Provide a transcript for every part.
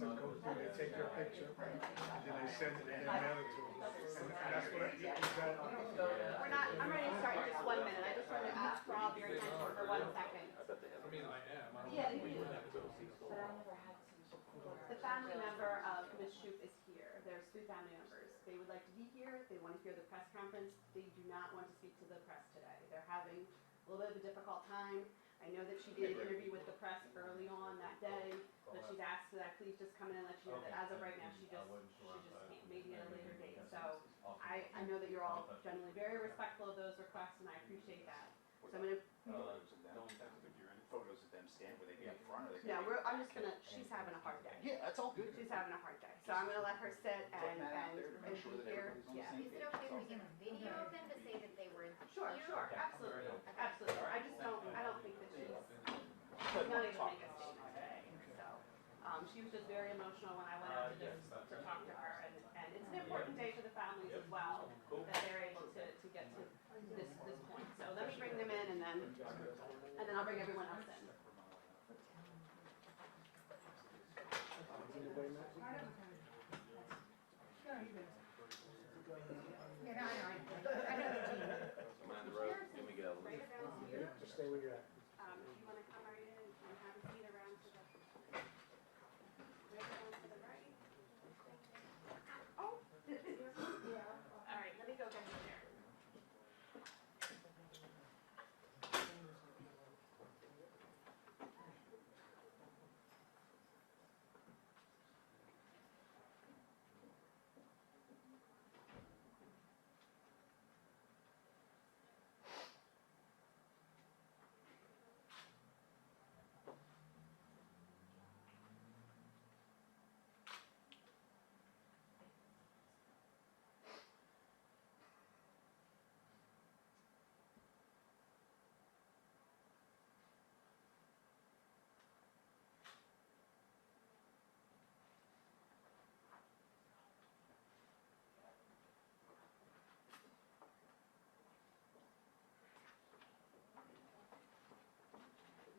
that go through, they take your picture, and then they send it, and they mail it to them. And that's what is that. We're not, I'm ready to start in just 1 minute. I just wanted to ask for all of your attention for 1 second. I mean, I am. I don't Yeah, know. you do. The family member of Ms. Shoup is here. There's 3 family members. They would like to be here. They want to hear the press conference. They do not want to speak to the press today. They're having a little bit of a difficult time. I know that she did an interview with the press early on that day, but she's asked that I please just come in and let you know that as of right now, she just can't, maybe at a later date. So I know that you're all generally very respectful of those requests, and I appreciate that. So I'm going to... Photos of them stand, where they be up front, or they No, I'm just gonna, she's having a hard day. Yeah, that's all good. She's having a hard day. So I'm gonna let her sit and be here. Yeah. Is it okay if we get a video of them to say that they were Sure, here? sure, absolutely, absolutely. I don't think that she's not able to make a statement today, so. She was just very emotional when I went out to talk to her, and it's an important day for the families as well, that they're able to get to this point. So let me bring them in, and then I'll bring everyone else in. Just stay where you're at. If you want to come right in and have a seat around to the right. Oh. All right, let me go get you there.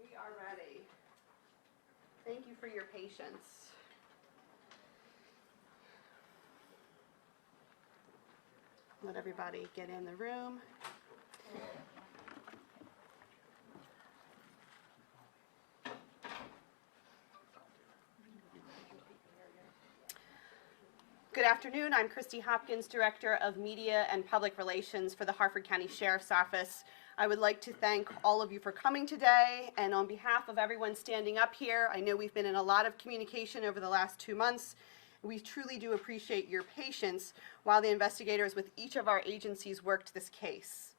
We are ready. Thank you for your patience. Let everybody get in the room. Good afternoon. I'm Christy Hopkins, Director of Media and Public Relations for the Harford County Sheriff's Office. I would like to thank all of you for coming today, and on behalf of everyone standing up here, I know we've been in a lot of communication over the last 2 months. We truly do appreciate your patience while the investigators with each of our agencies worked this case.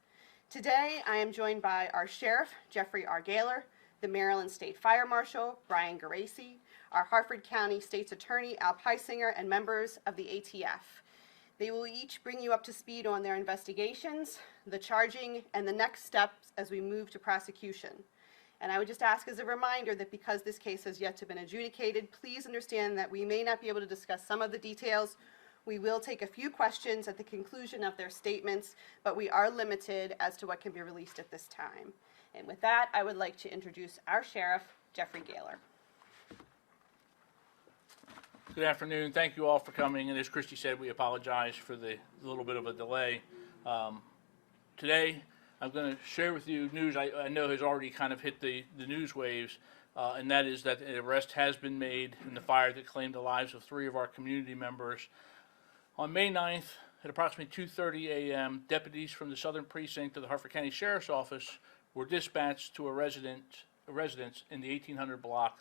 Today, I am joined by our Sheriff, Jeffrey R. Gaylor, the Maryland State Fire Marshal, Brian Geraci, our Harford County State's Attorney, Al Peisinger, and members of the ATF. They will each bring you up to speed on their investigations, the charging, and the next steps as we move to prosecution. And I would just ask as a reminder that because this case has yet to been adjudicated, please understand that we may not be able to discuss some of the details. We will take a few questions at the conclusion of their statements, but we are limited as to what can be released at this time. And with that, I would like to introduce our Sheriff, Jeffrey Gaylor. Good afternoon. Thank you all for coming. And as Christy said, we apologize for the little bit of a delay. Today, I'm going to share with you news I know has already kind of hit the news waves, and that is that an arrest has been made in the fire that claimed the lives of 3 of our community members. On May 9th, at approximately 2:30 a.m., deputies from the Southern Precinct of the Harford County Sheriff's Office were dispatched to a residence in the 1800 block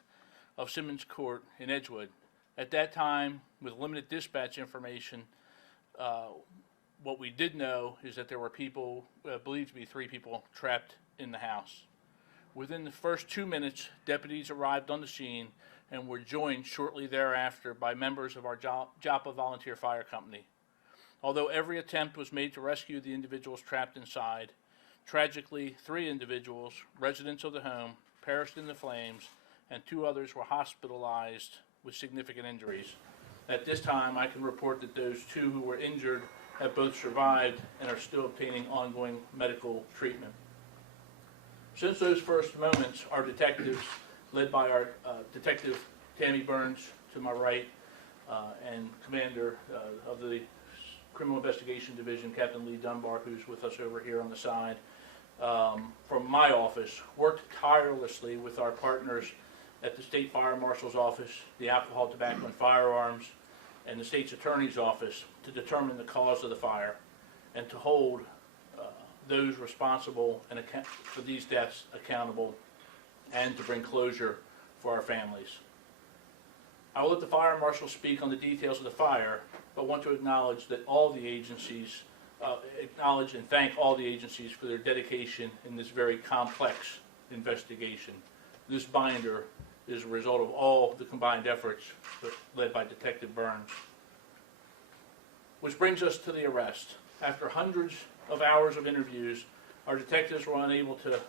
of Simmons Court in Edgewood. At that time, with limited dispatch information, what we did know is that there were people, believed to be 3 people, trapped in the house. Within the first 2 minutes, deputies arrived on the scene and were joined shortly thereafter by members of our Joppa Volunteer Fire Company. Although every attempt was made to rescue the individuals trapped inside, tragically, 3 individuals, residents of the home, perished in the flames, and 2 others were hospitalized with significant injuries. At this time, I can report that those 2 who were injured have both survived and are still obtaining ongoing medical treatment. Since those first moments, our detectives, led by our Detective Tammy Burns, to my right, and Commander of the Criminal Investigation Division, Captain Lee Dunbar, who's with us over here on the side, from my office, worked tirelessly with our partners at the State Fire Marshal's Office, the Alcohol, Tobacco, and Firearms, and the State's Attorney's Office to determine the cause of the fire and to hold those responsible and for these deaths accountable, and to bring closure for our families. I will let the Fire Marshal speak on the details of the fire, but want to acknowledge that all the agencies, acknowledge and thank all the agencies for their dedication in this very complex investigation. This binder is a result of all the combined efforts led by Detective Burns. Which brings us to the arrest. After hundreds of hours of interviews, our detectives were unable to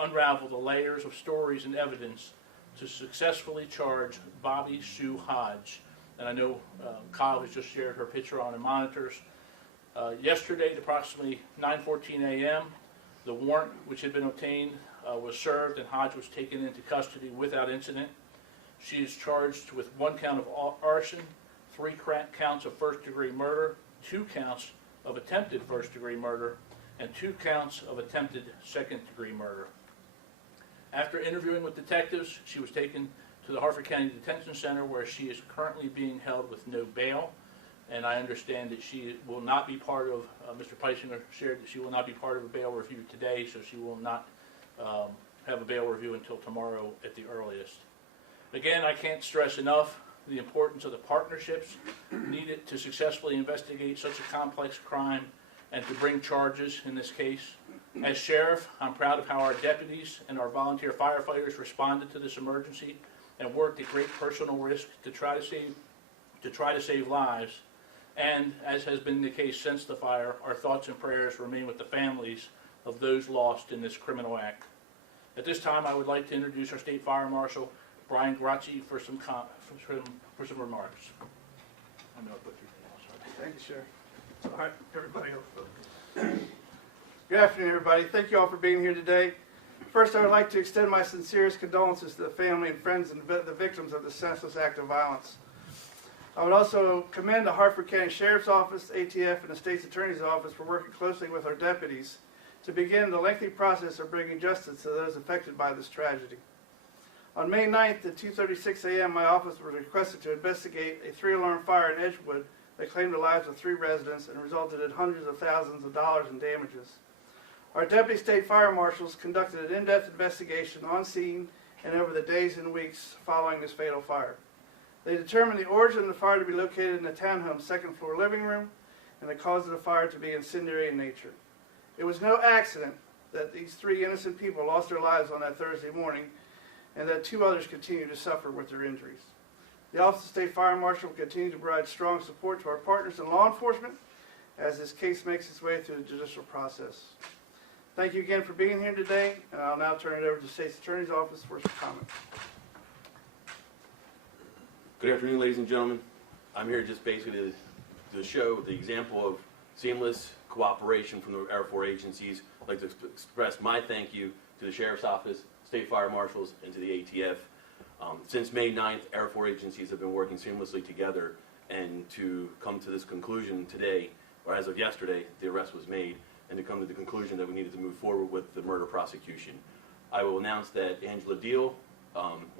unravel the layers of stories and evidence to successfully charge Bobby Sue Hodge. And I know Kyle has just shared her picture on the monitors. Yesterday at approximately 9:14 a.m., the warrant which had been obtained was served, and Hodge was taken into custody without incident. She is charged with 1 count of arson, 3 counts of first-degree murder, 2 counts of attempted first-degree murder, and 2 counts of attempted second-degree murder. After interviewing with detectives, she was taken to the Harford County Detention Center, where she is currently being held with no bail. And I understand that she will not be part of, Mr. Peisinger shared that she will not be part of a bail review today, so she will not have a bail review until tomorrow at the earliest. Again, I can't stress enough the importance of the partnerships needed to successfully investigate such a complex crime and to bring charges in this case. As sheriff, I'm proud of how our deputies and our volunteer firefighters responded to this emergency and worked at great personal risk to try to save lives. And as has been the case since the fire, our thoughts and prayers remain with the families of those lost in this criminal act. At this time, I would like to introduce our State Fire Marshal, Brian Grazzi, for some remarks. I'm going to put your name on, sorry. Thank you, Sheriff. All right, everybody else. Good afternoon, everybody. Thank you all for being here today. First, I would like to extend my sincerest condolences to the family and friends and the victims of the senseless act of violence. I would also commend the Harford County Sheriff's Office, ATF, and the State's Attorney's Office for working closely with our deputies to begin the lengthy process of bringing justice to those affected by this tragedy. On May 9th at 2:36 a.m., my office was requested to investigate a 3-alarm fire in Edgewood that claimed the lives of 3 residents and resulted in hundreds of thousands of dollars in damages. Our deputy state fire marshals conducted an in-depth investigation on scene and over the days and weeks following this fatal fire. They determined the origin of the fire to be located in the townhome's second-floor living room and the cause of the fire to be incendiary in nature. It was no accident that these 3 innocent people lost their lives on that Thursday morning and that 2 others continue to suffer with their injuries. The Office of State Fire Marshal will continue to provide strong support to our partners in law enforcement as this case makes its way through the judicial process. Thank you again for being here today, and I'll now turn it over to the State's Attorney's Office for some comments. Good afternoon, ladies and gentlemen. I'm here just basically to show the example of seamless cooperation from the Air Force agencies. I'd like to express my thank you to the Sheriff's Office, State Fire Marshals, and to the ATF. Since May 9th, Air Force agencies have been working seamlessly together, and to come to this conclusion today, or as of yesterday, the arrest was made, and to come to the conclusion that we needed to move forward with the murder prosecution. I will announce that Angela Deal,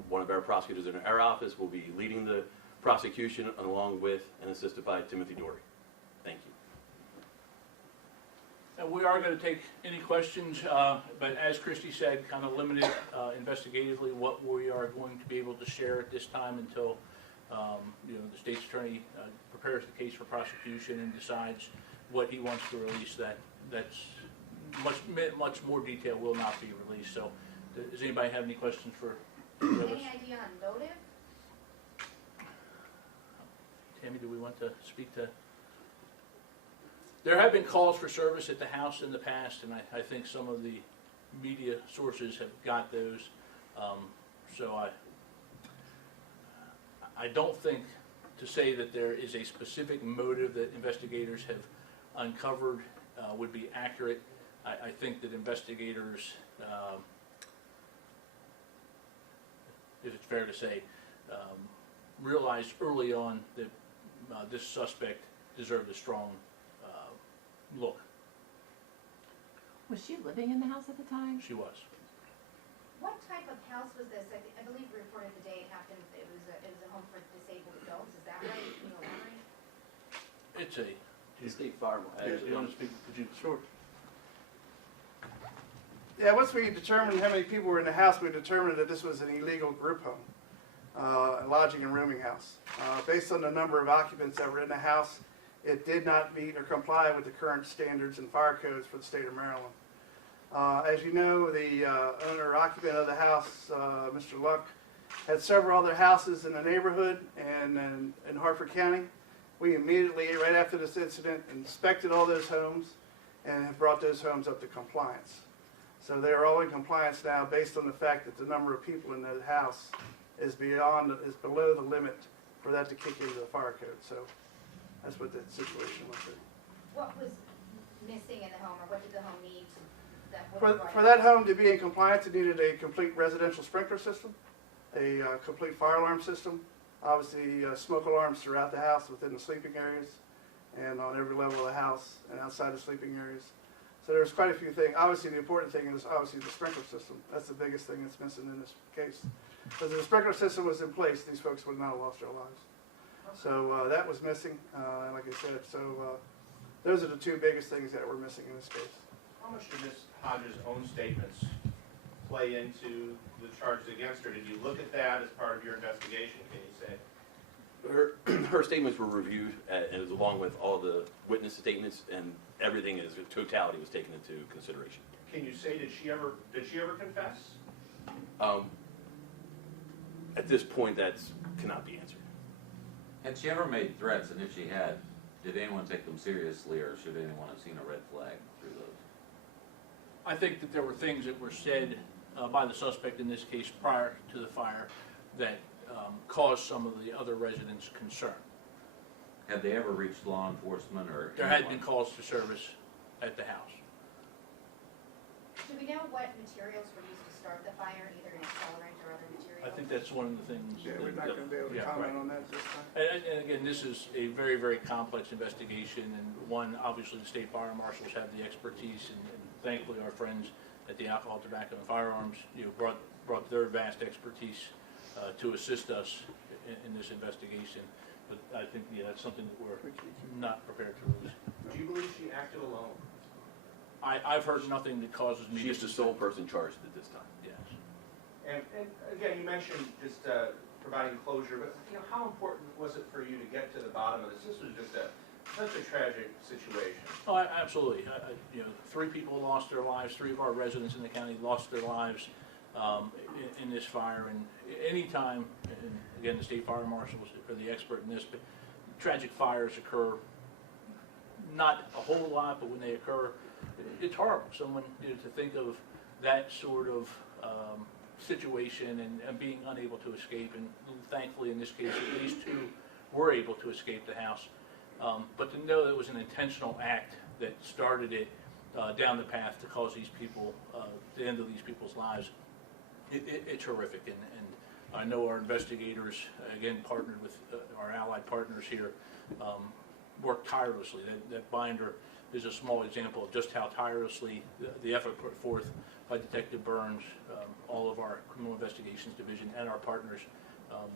one of our prosecutors in our office, will be leading the prosecution along with and assisted by Timothy Dory. Thank you. And we are going to take any questions, but as Christy said, kind of limited investigatively what we are going to be able to share at this time until the state's attorney prepares the case for prosecution and decides what he wants to release. That's much more detail will not be released. So, does anybody have any questions for Any idea on motive? Tammy, do we want to speak to? There have been calls for service at the house in the past, and I think some of the media sources have got those. So I don't think to say that there is a specific motive that investigators have uncovered would be accurate. I think that investigators, if it's fair to say, realized early on that this suspect deserved a strong look. Was she living in the house at the time? She was. What type of house was this? I believe you reported the day it happened, it was a home for disabled adults, is that right? Can you elaborate? It's a. The state fire, You want to speak? Could you? Sure. Yeah, once we determined how many people were in the house, we determined that this was an illegal group home, a lodging and rooming house. Based on the number of occupants that were in the house, it did not meet or comply with the current standards and fire codes for the state of Maryland. As you know, the owner occupant of the house, Mr. Luck, had several other houses in the neighborhood and in Hartford County. We immediately, right after this incident, inspected all those homes and have brought those homes up to compliance. So they are all in compliance now based on the fact that the number of people in the house is below the limit for that to kick into the fire code. So that's what the situation was. What was missing in the home, or what did the home need that would have For that home to be in compliance, it needed a complete residential sprinkler system, a complete fire alarm system, obviously smoke alarms throughout the house within the sleeping areas and on every level of the house and outside the sleeping areas. So there's quite a few things. Obviously the important thing is obviously the sprinkler system. That's the biggest thing that's missing in this case. Because if the sprinkler system was in place, these folks would not have lost their lives. So that was missing, like I said. So those are the two biggest things that were missing in this case. How much did Ms. Hodges' own statements play into the charges against her? Did you look at that as part of your investigation, can you say? Her statements were reviewed, and it was along with all the witness statements, and everything in totality was taken into consideration. Can you say, did she ever confess? At this point, that cannot be answered. Had she ever made threats, and if she had, did anyone take them seriously, or should anyone have seen a red flag through those? I think that there were things that were said by the suspect in this case prior to the fire that caused some of the other residents concern. Had they ever reached law enforcement or? There had been calls to service at the house. Do we know what materials were used to start the fire, either an accelerant or other materials? I think that's one of the things. Yeah, we're not going to be able to Yeah, comment right. on that this time. And again, this is a very, very complex investigation, and one, obviously, the state fire marshals have the expertise, and thankfully our friends at the Alcohol, Tobacco, and Firearms, brought their vast expertise to assist us in this investigation. But I think, that's something that we're not prepared to release. Do you believe she acted alone? I've heard nothing that causes me to She's the sole person charged at this time. Yes. And again, you mentioned just providing closure, but how important was it for you to get to the bottom of this? This was just such a tragic situation. Oh, absolutely. 3 people lost their lives. 3 of our residents in the county lost their lives in this fire. And any time, and again, the state fire marshals are the expert in this, but tragic fires occur not a whole lot, but when they occur, it's horrible. Someone, to think of that sort of situation and being unable to escape, and thankfully in this case at least 2 were able to escape the house. But to know that it was an intentional act that started it down the path to cause these people, the end of these people's lives, it's horrific. And I know our investigators, again, partnered with our allied partners here, worked tirelessly. That binder is a small example of just how tirelessly the effort put forth by Detective Burns, all of our criminal investigations division, and our partners.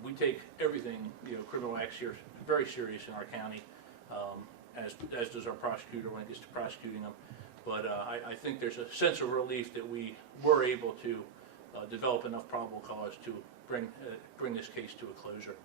We take everything, criminal acts here very serious in our county, as does our prosecutor when it gets to prosecuting them. But I think there's a sense of relief that we were able to develop enough probable cause to bring this case to a closure.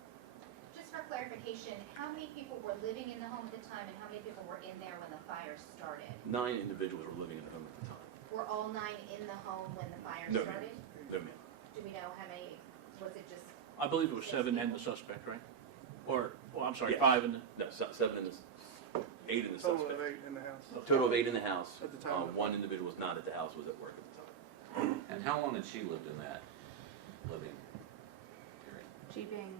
Just for clarification, how many people were living in the home at the time, and how many people were in there when the fire started? 9 individuals were living in the home at the time. Were all 9 in the home when the fire No, started? No, ma'am. Do we know how many, was it just? I believe it was 7 and the suspect, right? Or, I'm sorry, Yes. 5 and the... No, 7 in the, 8 in the Total suspect. of 8 in the house. Total of 8 in the house. At the time of the 1 individual was not at the house, was at work at the time. And how long had she lived in that living area? She being,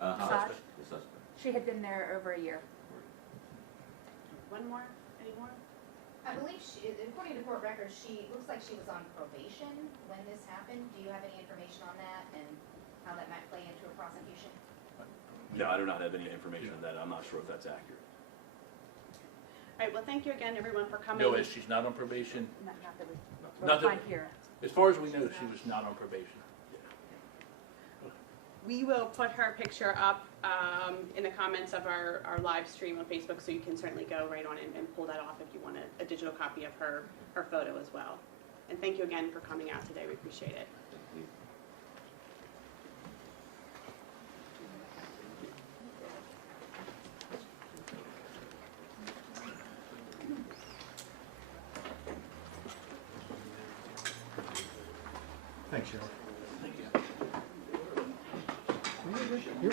Suspect. The suspect. she had been there over a year. One more? Any more? I believe she, according to court records, she looks like she was on probation when this happened. Do you have any information on that and how that might play into a prosecution? No, I do not have any information on that. I'm not sure if that's accurate. All right, well, thank you again, everyone, for coming. No, she's not on probation. Not that we, Not we're that- here. As far as we know, she was not on probation. We will put her picture up in the comments of our live stream on Facebook, so you can certainly go right on and pull that off if you want a digital copy of her photo as well. And thank you again for coming out today. We appreciate it. Thanks, Sheriff. Thank you. You're